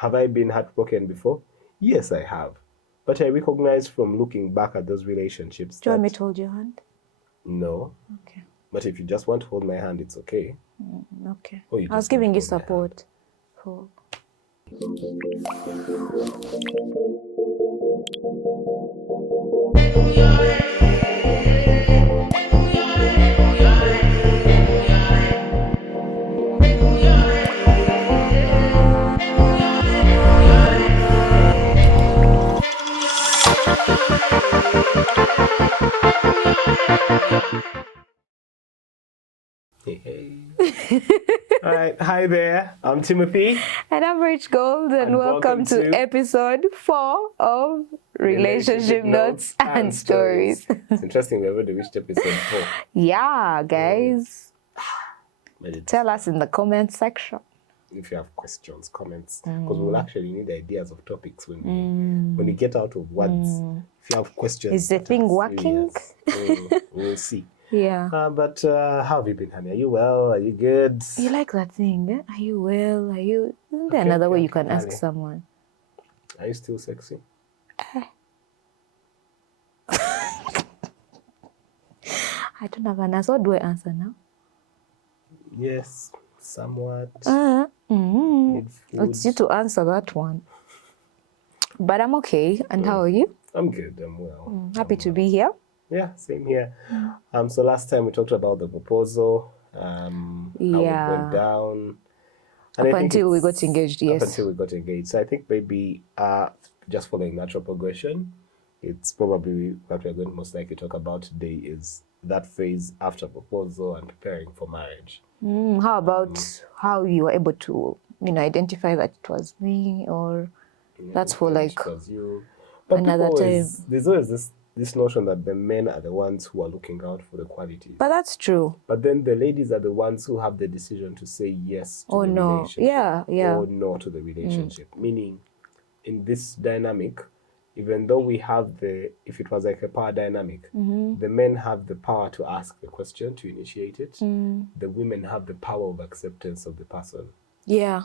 have I been heartbroken before? Yes, I have. But I recognize from looking back at those relationships Do you want me to hold your hand? No. Okay. But if you just want to hold my hand, it's okay. Okay. Or you I was just want giving to you hold my hand. support. For... Hey. All right. Hi there. I'm Timothy. And I'm Rich Gold, and welcome to episode 4 of Relationship Notes and Stories. It's interesting we've already reached episode 4. Yeah, guys. Tell us in the comment section if you have questions, comments, because we'll actually need ideas of topics when we get out of words. If you have questions, is the thing working? We'll see. Yeah. But how have you been, honey? Are you well? Are you good? You like that thing? Eh? Are you well? Are you? Isn't there another way you can ask someone? Are you still sexy? I don't have an answer. What do I answer now? Yes, somewhat. It's you to answer that one. But I'm okay. And how are you? I'm good. I'm well. Happy to be here. Yeah, same here. So last time we talked about the proposal, how it went down. And up until we got engaged, yes. Up until we got engaged. So I think maybe just following natural progression, it's probably what we're going to most likely talk about today is that phase after proposal and preparing for marriage. How about how you were able to, identify that it was me, or that's for like you. But another time. There's always this notion that the men are the ones who are looking out for the qualities. But that's true. But then the ladies are the ones who have the decision to say yes to the relationship. Yeah. Or no to the relationship. Meaning, in this dynamic, even though we have if it was like a power dynamic, the men have the power to ask the question, to initiate it. The women have the power of acceptance of the person. Yeah.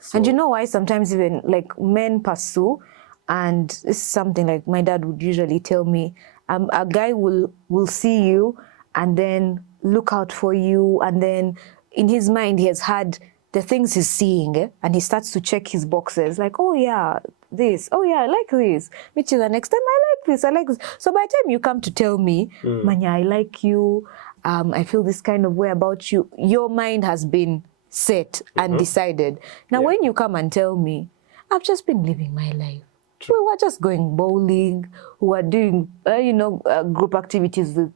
So, and you know why sometimes even like men pursue, and this is something like my dad would usually tell me, a guy will see you and then look out for you, and then in his mind he has had the things he's seeing, and he starts to check his boxes like, oh yeah, this, oh yeah, I like this, meet you the next time, I like this, I like this. So by the time you come to tell me, Manya, I like you, I feel this kind of way about you, your mind has been set and decided. Now when you come and tell me, I've just been living my life. We were just going bowling, we were doing, group activities with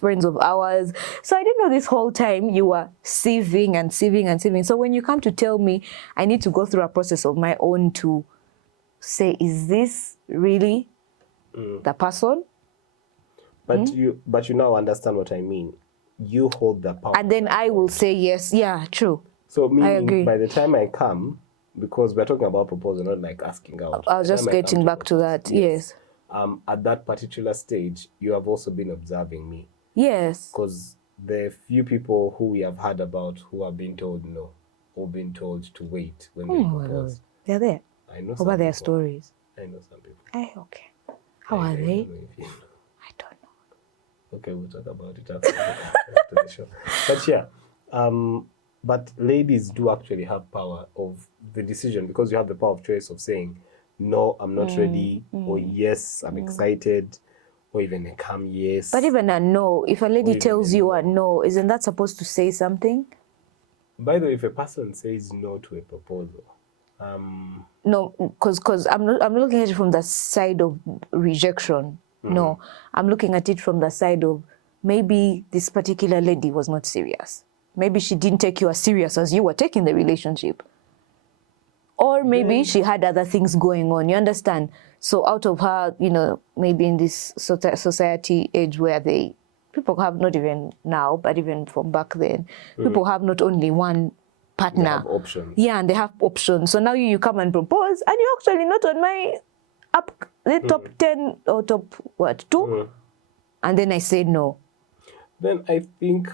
friends of ours. So I didn't know this whole time you were sieving and sieving and sieving. So when you come to tell me, I need to go through a process of my own to say, is this really the person? But you now understand what I mean. You hold the power. And then I will say yes. Yeah, true. So meaning, I agree. By the time I come, because we're talking about proposal, not like asking out. I was just getting back to that, yes. At that particular stage, you have also been observing me. Yes. Because the few people who we have heard about who have been told no, or been told to wait when they propose. They're there. I know some about their stories. I know some people. Okay. How are they? I don't know. Okay, we'll talk about it after the show. But yeah, but ladies do actually have power of the decision, because you have the power of choice of saying, no, I'm not ready, or yes, I'm excited, or even a calm yes. But even a no, if a lady tells you a no, isn't that supposed to say something? By the way, if a person says no to a proposal, no, because I'm looking at it from the side of rejection. No, I'm looking at it from the side of maybe this particular lady was not serious. Maybe she didn't take you as serious as you were taking the relationship. Or maybe she had other things going on, you understand? So out of her, maybe in this society age where people have not even now, but even from back then, people have not only one partner. They have options. Yeah, and they have options. So now you come and propose, and you're actually not on my top 10 or top 2, and then I say no. Then I think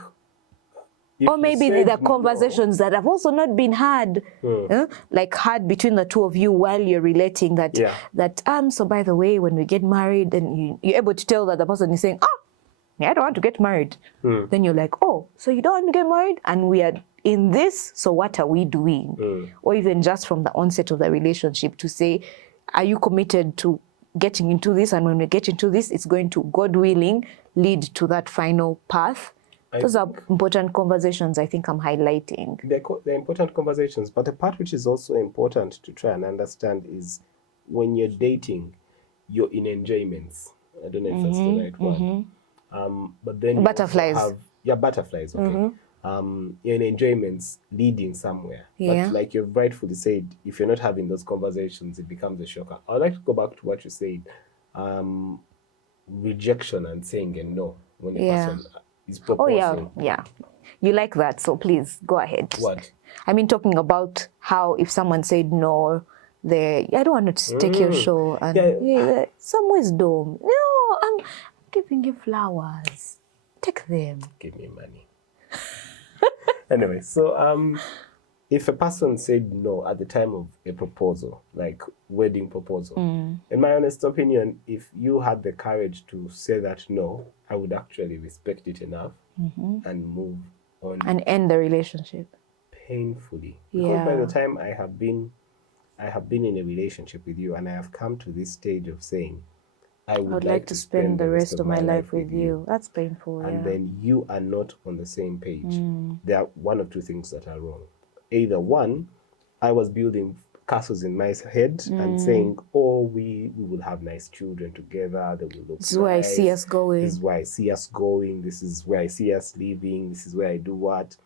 Or maybe the conversations that have also not been had, like had between the two of you while you're relating that, so by the way, when we get married, and you're able to tell that the person is saying, yeah, I don't want to get married. Then you're like, oh, so you don't want to get married? And we are in this, so what are we doing? Or even just from the onset of the relationship to say, are you committed to getting into this? And when we get into this, it's going to, God willing, lead to that final path. Those are important conversations I think I'm highlighting. They're important conversations, but the part which is also important to try and understand is when you're dating, you're in enjoyments. I don't know if that's the right word. But then butterflies. Butterflies, okay. You're in enjoyments leading somewhere. But like you've rightfully said, if you're not having those conversations, it becomes a shocker. I'd like to go back to what you said. Rejection and saying a no when a person is proposing. Oh, yeah. You like that, so please go ahead. What? I mean, talking about how if someone said no, I don't want to take your show. And some wisdom. No, I'm giving you flowers. Take them. Give me money. Anyway, so if a person said no at the time of a proposal, like wedding proposal, in my honest opinion, if you had the courage to say that no, I would actually respect it enough and move on. And end the relationship. Painfully. Because by the time I have been in a relationship with you and I have come to this stage of saying, I would like to spend the rest of my life with you. That's painful. And then you are not on the same page. There are one of two things that are wrong. Either one, I was building castles in my head and saying, oh, we will have nice children together. They will look This is where I see us going. This is where I see us going. This is where I see us living. This is where I do what.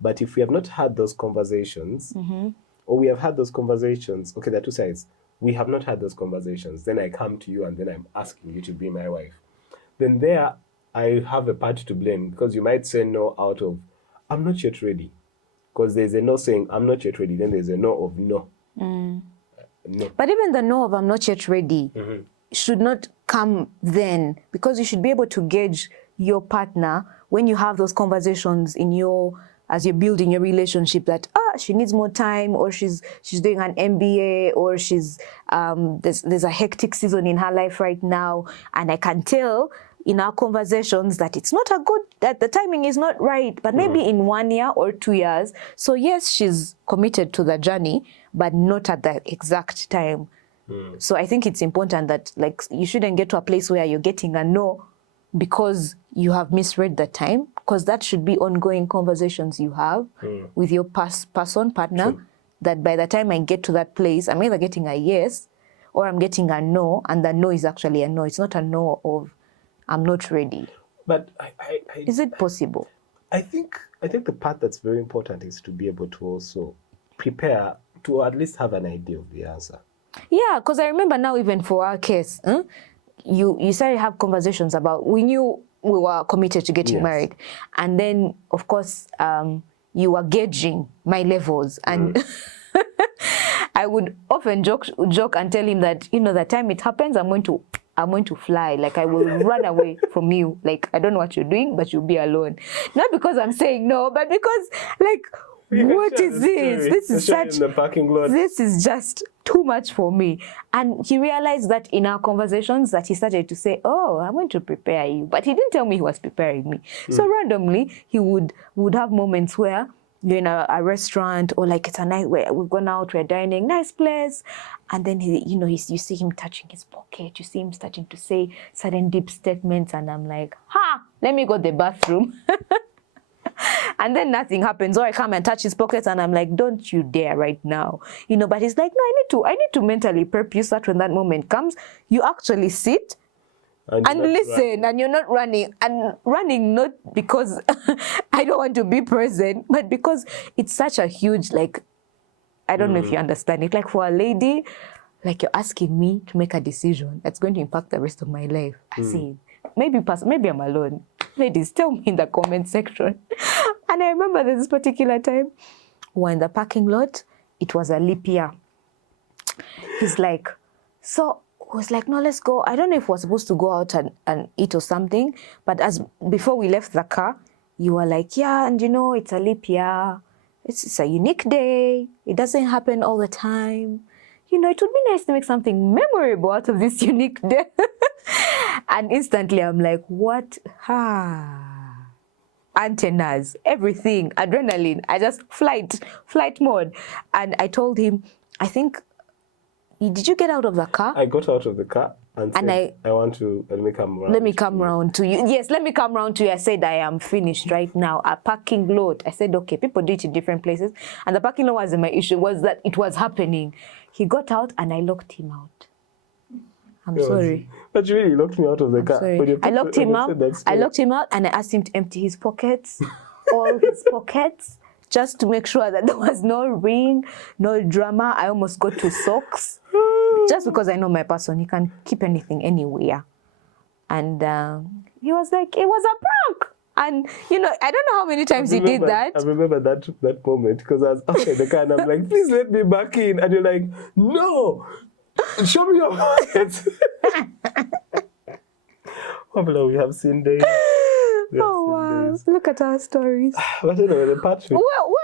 But if we have not had those conversations, or we have had those conversations, okay, there are two sides. We have not had those conversations. Then I come to you and then I'm asking you to be my wife. Then there, I have a part to blame because you might say no out of, I'm not yet ready. Because there's a no saying, I'm not yet ready. Then there's a no of no. No. But even the no of I'm not yet ready should not come then, because you should be able to gauge your partner when you have those conversations as you're building your relationship that she needs more time, or she's doing an MBA, or there's a hectic season in her life right now, and I can tell in our conversations that it's not that the timing is not right, but maybe in 1 year or 2 years. So yes, she's committed to the journey, but not at the exact time. So I think it's important that you shouldn't get to a place where you're getting a no because you have misread the time, because that should be ongoing conversations you have with your partner, that by the time I get to that place, I'm either getting a yes or I'm getting a no, and the no is actually a no. It's not a no of I'm not ready. But is it possible? I think the part that's very important is to be able to also prepare to at least have an idea of the answer. Yeah, because I remember now, even for our case, you started to have conversations about, we knew we were committed to getting married. And then, of course, you were gauging my levels. And I would often joke and tell him that, the time it happens, I'm going to fly. Like, I will run away from you. Like, I don't know what you're doing, but you'll be alone. Not because I'm saying no, but because, what is this? This is such. In the parking lot. This is just too much for me. And he realized that in our conversations that he started to say, oh, I'm going to prepare you. But he didn't tell me he was preparing me. So randomly, he would have moments where you're in a restaurant, or it's a night where we've gone out, we're dining, nice place. And then you see him touching his pocket. You see him starting to say certain deep statements. And I'm like, let me go to the bathroom. And then nothing happens, or I come and touch his pockets and I'm like, don't you dare right now. But he's like, no, I need to mentally prep you so that when that moment comes, you actually sit and listen, and you're not running. And running not because I don't want to be present, but because it's such a huge, I don't know if you understand it. For a lady, you're asking me to make a decision that's going to impact the rest of my life. I see. Maybe I'm alone. Ladies, tell me in the comment section. And I remember this particular time, we're in the parking lot. It was a leap year. He's like, so I was like, no, let's go. I don't know if we're supposed to go out and eat or something. But before we left the car, you were like, yeah, and it's a leap year. It's a unique day. It doesn't happen all the time. It would be nice to make something memorable out of this unique day. And instantly I'm like, what? Antennas, everything, adrenaline. I just flight mode. And I told him, I think, did you get out of the car? I got out of the car and said, I want to, let me come around. Let me come round to you. Yes, let me come round to you. I said, I am finished right now. A parking lot. I said, okay, people do it in different places. And the parking lot wasn't my issue, was that it was happening. He got out and I locked him out. I'm sorry. But you really locked me out of the car. Sorry. I locked him out. I locked him out and I asked him to empty his pockets, all his pockets, just to make sure that there was no ring, no drama. I almost got to socks. Just because I know my person, he can keep anything anywhere. And he was like, it was a prank. And, I don't know how many times he did that. I remember that moment because I was outside the car and I'm like, please let me back in. And you're like, no, show me your pockets. Hopefully we have seen days. Oh, wow. Look at our stories. But anyway, the part where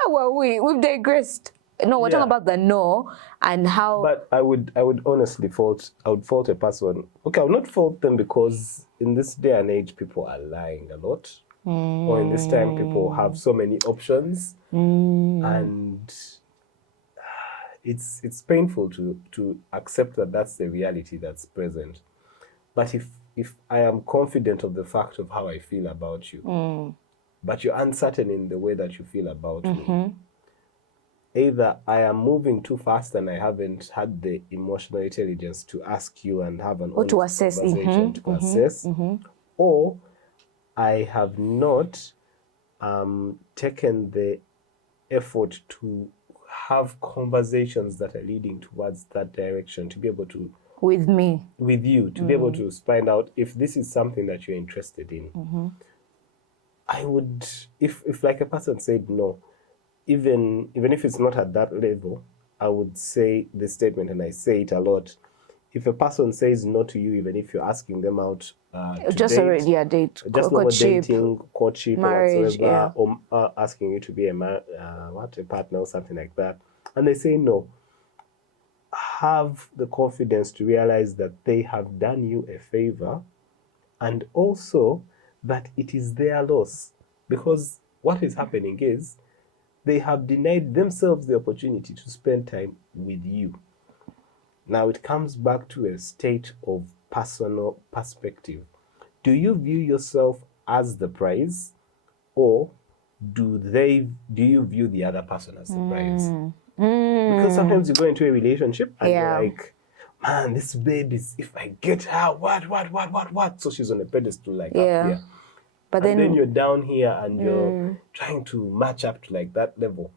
were we? We've digressed. No, we're talking about the no and how. But I would honestly fault a person. Okay, I would not fault them because in this day and age, people are lying a lot. Or in this time, people have so many options. And it's painful to accept that that's the reality that's present. But if I am confident of the fact of how I feel about you, but you're uncertain in the way that you feel about me, either I am moving too fast and I haven't had the emotional intelligence to ask you and have an honest conversation to assess, or I have not taken the effort to have conversations that are leading towards that direction, to be able to with you to be able to find out if this is something that you're interested in. I would, if like a person said no, even if it's not at that level, I would say the statement, and I say it a lot. If a person says no to you, even if you're asking them out just already a date, just not dating, courtship, marriage, or whatsoever, or asking you to be a partner or something like that, and they say no, have the confidence to realize that they have done you a favor, and also that it is their loss, because what is happening is they have denied themselves the opportunity to spend time with you. Now it comes back to a state of personal perspective. Do you view yourself as the prize, or do you view the other person as the prize? Because sometimes you go into a relationship and you're like, man, this babe is, if I get her, what? So she's on a pedestal like up here. But then you're down here and you're trying to match up to like that level.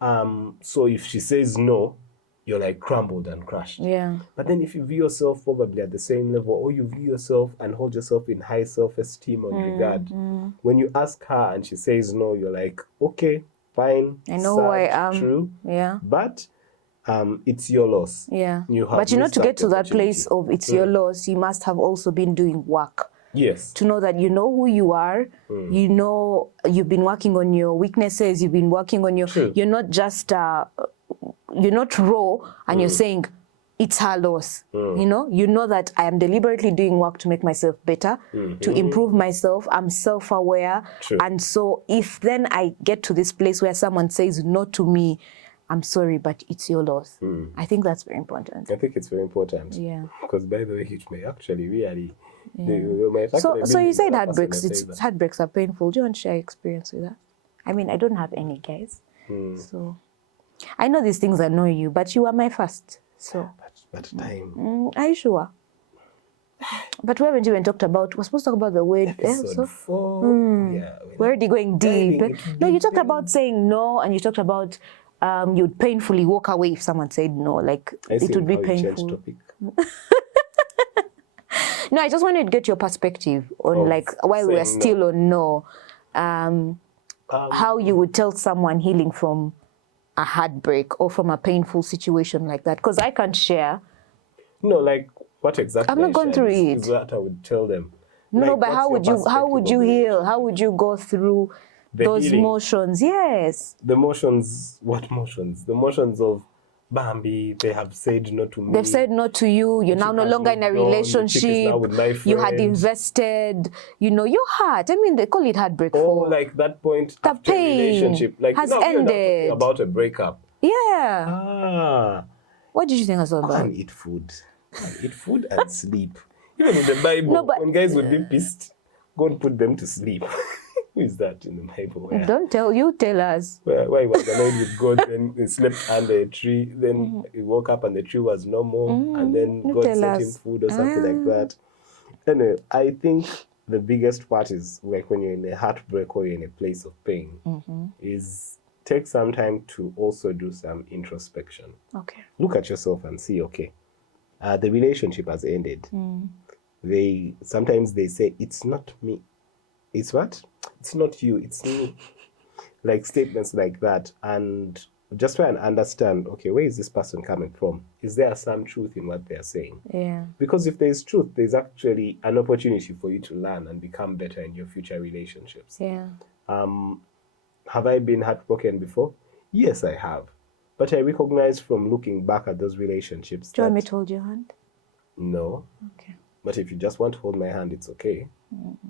So if she says no, you're like crumbled and crushed. But then if you view yourself probably at the same level, or you view yourself and hold yourself in high self-esteem or regard, when you ask her and she says no, you're like, okay, fine, I know who I am. True, but it's your loss. But to get to that place of it's your loss, you must have also been doing work. Yes. To know that you know who you are, you know you've been working on your weaknesses, you've been working on your, you're not just, you're not raw and you're saying it's her loss. You know that I am deliberately doing work to make myself better, to improve myself. I'm self-aware. And so if then I get to this place where someone says no to me, I'm sorry, but it's your loss. I think that's very important. I think it's very important. Because by the way, it may actually really... So you said heartbreaks. Heartbreaks are painful. Do you want to share your experience with that? I mean, I don't have any, guys. So I know these things annoy you, but you are my first. So but time. Are you sure? But we haven't even talked about. We're supposed to talk about the word. Episode 4. We're already going deep. No, you talked about saying no, and you talked about you'd painfully walk away if someone said no. Like it would be painful. No, I just wanted to get your perspective on while we're still on no, how you would tell someone healing from a heartbreak or from a painful situation like that. Because I can't share. No, like what exactly? I'm not going through it. Is what I would tell them. No, but how would you heal? How would you go through those healing. motions. Yes. The motions, what motions? The motions of Bambi, they have said no to me. They've said no to you. You're now no longer in a relationship. With my You had friend. invested, your heart. I mean, they call it heartbreak. Or like that point the after pain relationship. Like has now we're not ended. talking about a breakup. Yeah. Ah. What did you think I was all about? And eat food. Eat food and sleep. Even in the Bible, No, but- when guys would be pissed, go and put them to sleep. Who is that in the Bible? Don't tell us. Where he was annoyed with God, then he slept under a tree, then he woke up and the tree was no more, and then God sent him food or something like that. Anyway, I think the biggest part is like when you're in a heartbreak or you're in a place of pain, is take some time to also do some introspection. Okay. Look at yourself and see, okay, the relationship has ended. Sometimes they say, it's not me. It's what? It's not you, it's me. Like statements like that. And just try and understand, okay, where is this person coming from? Is there some truth in what they're saying? Yeah. Because if there's truth, there's actually an opportunity for you to learn and become better in your future relationships. Yeah. Have I been heartbroken before? Yes, I have. But I recognize from looking back at those relationships Do you want me to hold your hand? No. Okay. But if you just want to hold my hand, it's okay.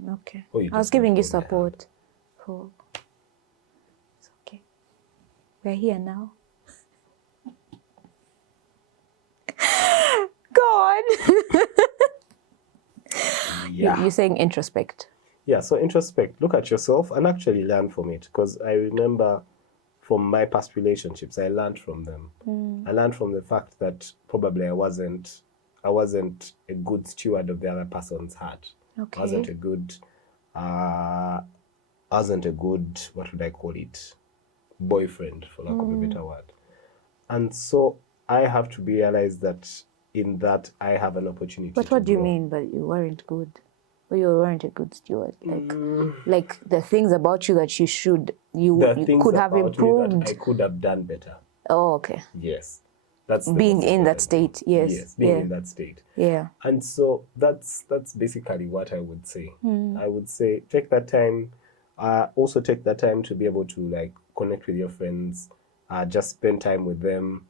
Okay. Or you I was just giving want you to hold my support. Hold. It's okay. We're here now. Go on. Yeah. You're saying introspect. Yeah, so introspect, look at yourself and actually learn from it. Because I remember from my past relationships, I learned from them. I learned from the fact that probably I wasn't a good steward of the other person's heart. Okay. I wasn't a good, what would I call it? Boyfriend, for lack of a better word. And so I have to realize that in that I have an opportunity But to what do you grow. mean, but you weren't good? Or you weren't a good steward? Like the things about you that you could have improved. That I could have done better. Oh, okay. Yes. That's the Being most in that important thing. state, yes. Yes, being in that state. Yeah. And so that's basically what I would say. I would say take that time. Also take that time to be able to like connect with your friends. Just spend time with them.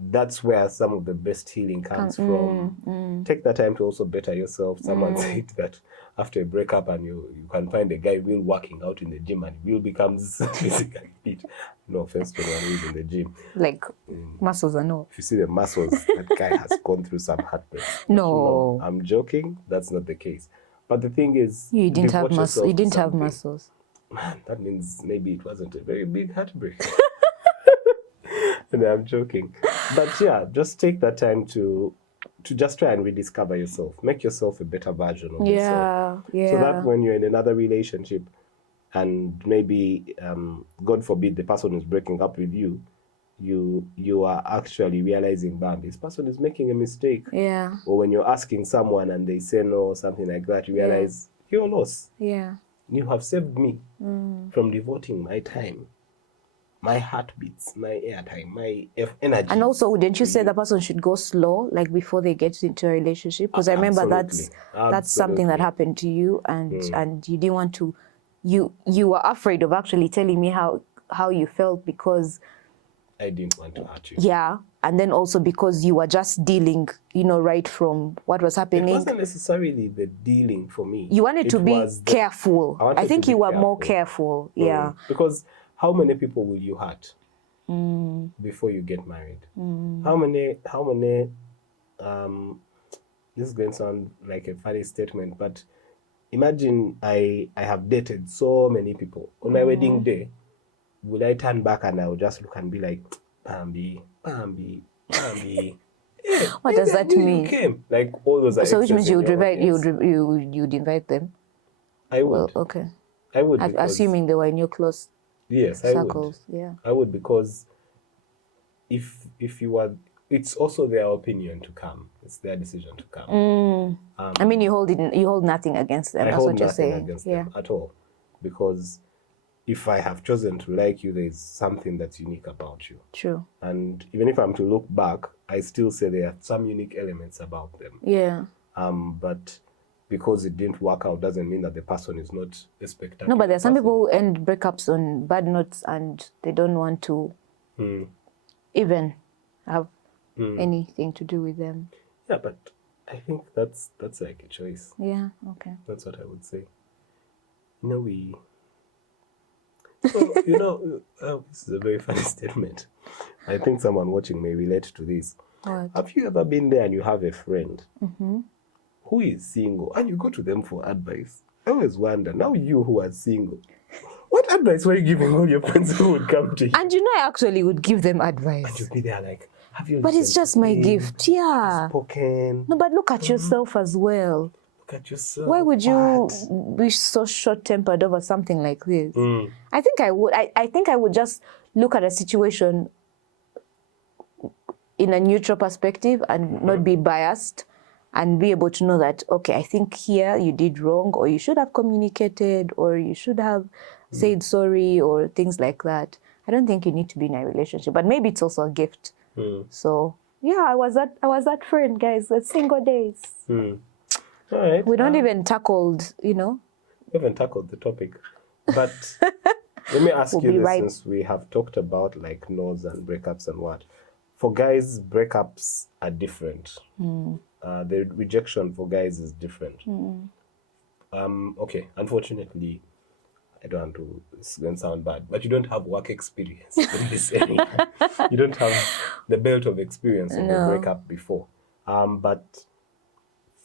That's where some of the best healing comes from. Take that time to also better yourself. Someone said that after a breakup and you can find a guy real working out in the gym and real becomes physically fit. No offense to anyone who's in the gym. Like muscles are no. If you see the muscles, that guy has gone through some heartbreak. No. I'm joking. That's not the case. But the thing is, You didn't have devote muscles. yourself You to didn't have something. muscles. Man, that means maybe it wasn't a very big heartbreak. No, I'm joking. But yeah, just take that time to just try and rediscover yourself. Make yourself a better version of yourself. Yeah. So that when you're in another relationship and maybe, God forbid, the person is breaking up with you, you are actually realizing that this person is making a mistake. Yeah. Or when you're asking someone and they say no or something like that, you realize you're lost. Yeah. You have saved me from devoting my time, my heartbeats, my airtime, my energy. And also, wouldn't you say the person should go slow, like before they get into a relationship? Because I remember that's something that happened to you, and you didn't want to. You were afraid of actually telling me how you felt because I didn't want to hurt you. Yeah, and then also because you were just dealing, right from what was happening. It wasn't necessarily the dealing for me. You wanted to be careful. I think you were more careful. Yeah. Because how many people will you hurt before you get married? How many this is going to sound like a funny statement, but imagine I have dated so many people. On my wedding day, will I turn back and I will just look and be like, Bambi? Yeah, what does that mean? You came. Like all those. So which means you'd invite them? I would. Well, okay. I would. Assuming they were in your close circles. I would. Yeah. I would, because if you are, it's also their opinion to come. It's their decision to come. I mean, you hold nothing against them. That's what you're saying. Against them at all, because if I have chosen to like you, there's something that's unique about you. True. And even if I'm to look back, I still say there are some unique elements about them. Yeah. But because it didn't work out doesn't mean that the person is not a spectacular No, but there are some person. people who end breakups on bad notes and they don't want to even have anything to do with them. Yeah, but I think that's like a choice. Yeah, okay. That's what I would say. So, this is a very funny statement. I think someone watching may relate to this. What? Have you ever been there and you have a friend who is single and you go to them for advice? I always wonder, now you who are single, what advice were you giving all your friends who would come to you? And I actually would give them advice. And you'd be there like, have you But it's listened just to my me? gift, yeah. Spoken. No, but look at yourself as well. Look at yourself. Why would you What? be so short-tempered over something like this? I think I would. I think I would just look at a situation in a neutral perspective and not be biased, and be able to know that, okay, I think here you did wrong, or you should have communicated, or you should have said sorry, or things like that. I don't think you need to be in a relationship, but maybe it's also a gift. So yeah, I was that friend, guys. The single days. All right. We don't even tackled, We haven't tackled the topic, but let me ask We'll you be this, right- since we have talked about like no's and breakups and what. For guys, breakups are different. The rejection for guys is different. Okay, unfortunately, I don't want to, it's going to sound bad, but you don't have work experience in this area. You don't have the belt of experience of a breakup before. But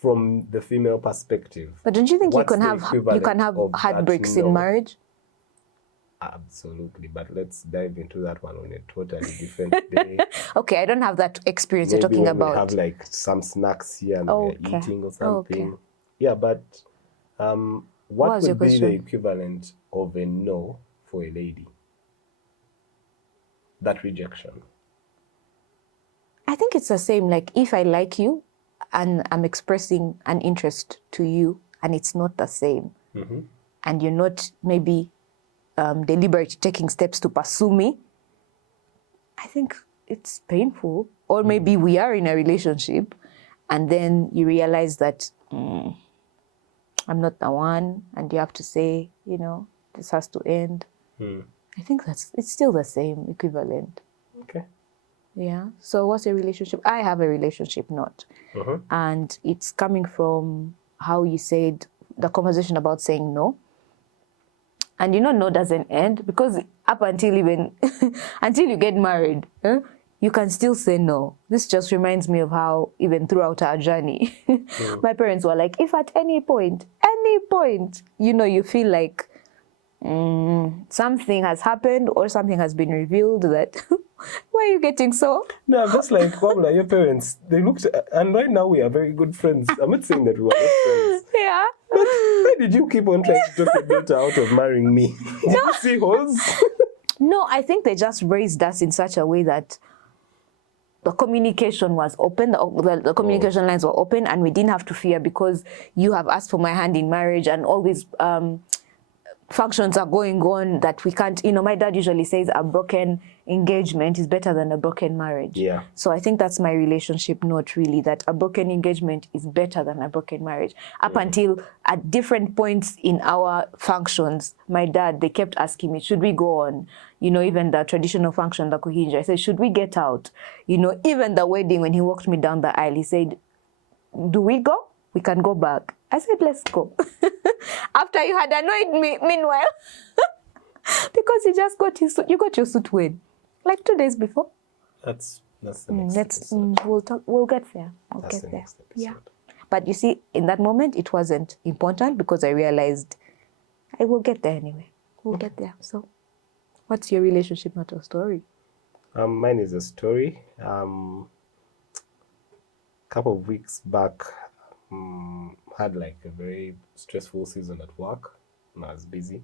from the female perspective, But don't you think you what's can the have equivalent of that heartbreaks no? in marriage? Absolutely, but let's dive into that one on a totally different day. Okay, I don't have that experience Maybe you're talking when we about. have like some snacks here and Okay. we're eating or something. Okay. Yeah, but what was your would be the question? equivalent of a no for a lady? That rejection. I think it's the same. Like if I like you and I'm expressing an interest to you and it's not the same, and you're not maybe deliberately taking steps to pursue me, I think it's painful. Or maybe we are in a relationship and then you realize that I'm not the one, and you have to say, this has to end. I think it's still the same equivalent. Okay. Yeah. So what's a relationship? I have a relationship knot. And it's coming from how you said the conversation about saying no. And no doesn't end, because up until even until you get married, you can still say no. This just reminds me of how even throughout our journey, my parents were like, if at any point, you feel like something has happened or something has been revealed that, why are you getting so? No, I'm just like, what were your parents? They looked, and right now we are very good friends. I'm not saying that we are not friends. Yeah. But why did you keep on trying to talk your daughter out of marrying me? Did you see holes? No, I think they just raised us in such a way that the communication was open, the communication lines were open, and we didn't have to fear because you have asked for my hand in marriage and all these functions are going on that we can't, my dad usually says a broken engagement is better than a broken marriage. Yeah. So I think that's my relationship note, really, that a broken engagement is better than a broken marriage. Up until at different points in our functions, my dad, they kept asking me, should we go on? Even the traditional function, the kuhinja, I said, should we get out? Even the wedding, when he walked me down the aisle, he said, do we go? We can go back. I said, let's go. After you had annoyed me, meanwhile, because you just got your suit. You got your suit when? Like 2 days before. That's the next episode. We'll talk. We'll get there. That's the next episode. Yeah. But you see, in that moment, it wasn't important because I realized I will get there anyway. We'll get there. So, what's your relationship, not a story? Mine is a story. Couple of weeks back, had like a very stressful season at work. I was busy,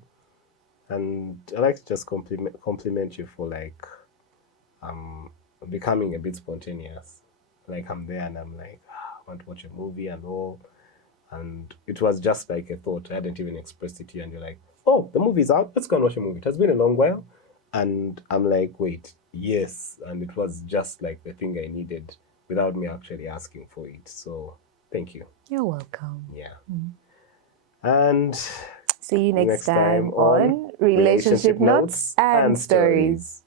and I like to just compliment you for like becoming a bit spontaneous. Like I'm there and I'm like, I want to watch a movie and all, and it was just like a thought. I hadn't even expressed it to you, and you're like, oh, the movie's out. Let's go and watch a movie. It has been a long while, and I'm like, wait, yes, and it was just like the thing I needed without me actually asking for it. So Thank you. You're welcome. Yeah. And See you next time on Relationship Notes and Stories.